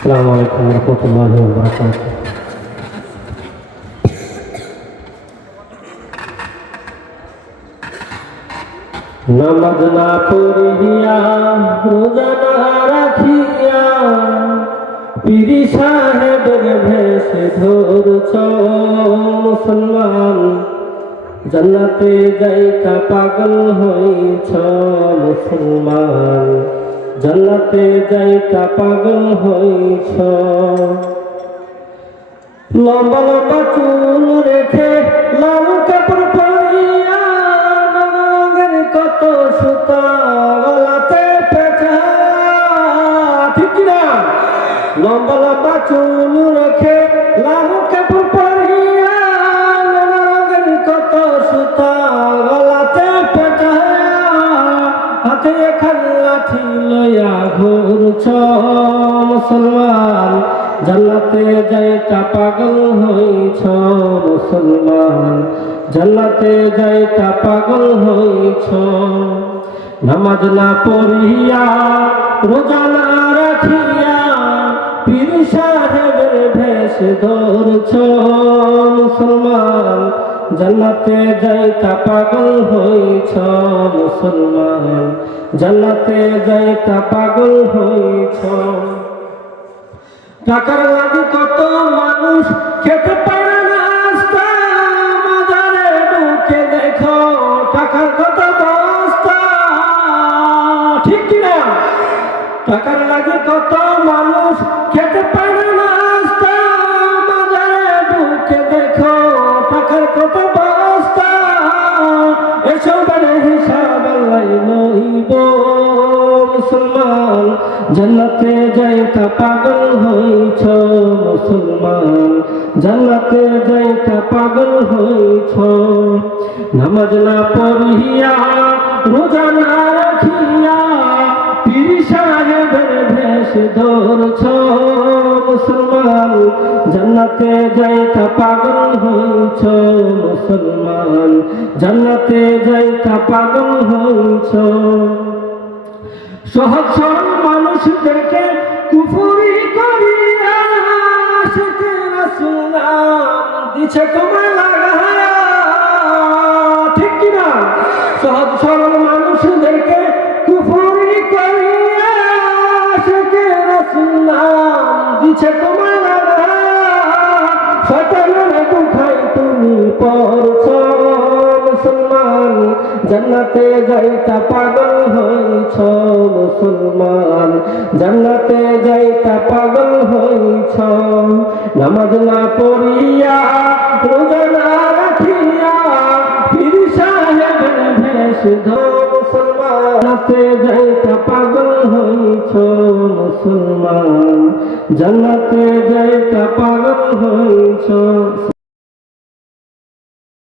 السلام عليكم ورحمة الله وبركاته নামাজ না পড়িয়া রোজা না রাখিয়া পিরি সাহেবের ভেসে ধরছ মুসলমান জান্নাতে যাইতা পাগল হইছ মুসলমান জান্নাতে যাইতা পাগল হইছ। লম্বা লম্বা চুল রেখে লাল কাপড় পরিয়া কত সুতা পেঁচা। ঠিক না লম্বা লম্বা চুল রেখে লাল কাপড় লাঠি লইয়া ঘুরছ মুসলমান। জান্নাতে যাইতা পাগল হইছ, মুসলমান। জান্নাতে যাইতা পাগল হইছ। নামাজ না পড়িয়া, রোজা না রাখিয়া, পীর সাহেবের ভেষ ধরছ। জান্নাতে যাইতা পাগল হইছ মুসলমান। জান্নাতে যাইতা পাগল হইছ। টাকার লাগি কত মানুষ খেতে পারে না মাজারে ঢুকে দেখো টাকার কত বস্তা। ঠিক কিনা? টাকার লাগে কত মানুষ খেতে পারে মুসলমান, জান্নাতে যাইতা পাগল হইছ মুসলমান। জান্নাতে যাইতা পাগল হইছ নামাজ না পড়িয়া, রোজা না রাখিয়া, পীর সাহেবের ভেষ ধরছ মুসলমান। জান্নাতে যাইতা পাগল হইছ মুসলমান। জান্নাতে যাইতা পাগল হইছ সহজ সরল মানুষদেরকে কুফুরি করিয়া আশিকে দিছে তোমায় লাগায়া। ঠিক কিনা? সহজ সরল মানুষদেরকে কুফুরি করিয়া আশিকে দিছে তোমায় লাগায়া। দুখাই তুমি পড়ছ মুসলমান। জান্নাতে যাইতা পাগল হইছ মুসলমান, জান্নাতে যাইতা পাগল হইছ। নামাজ না পড়িয়া, রোজা না রাখিয়া, পীর সাহেবের ভেষ ধর মুসলমান। জান্নাতে যাইতা পাগল হইছ মুসলমান, জান্নাতে যাইতা পাগল হইছ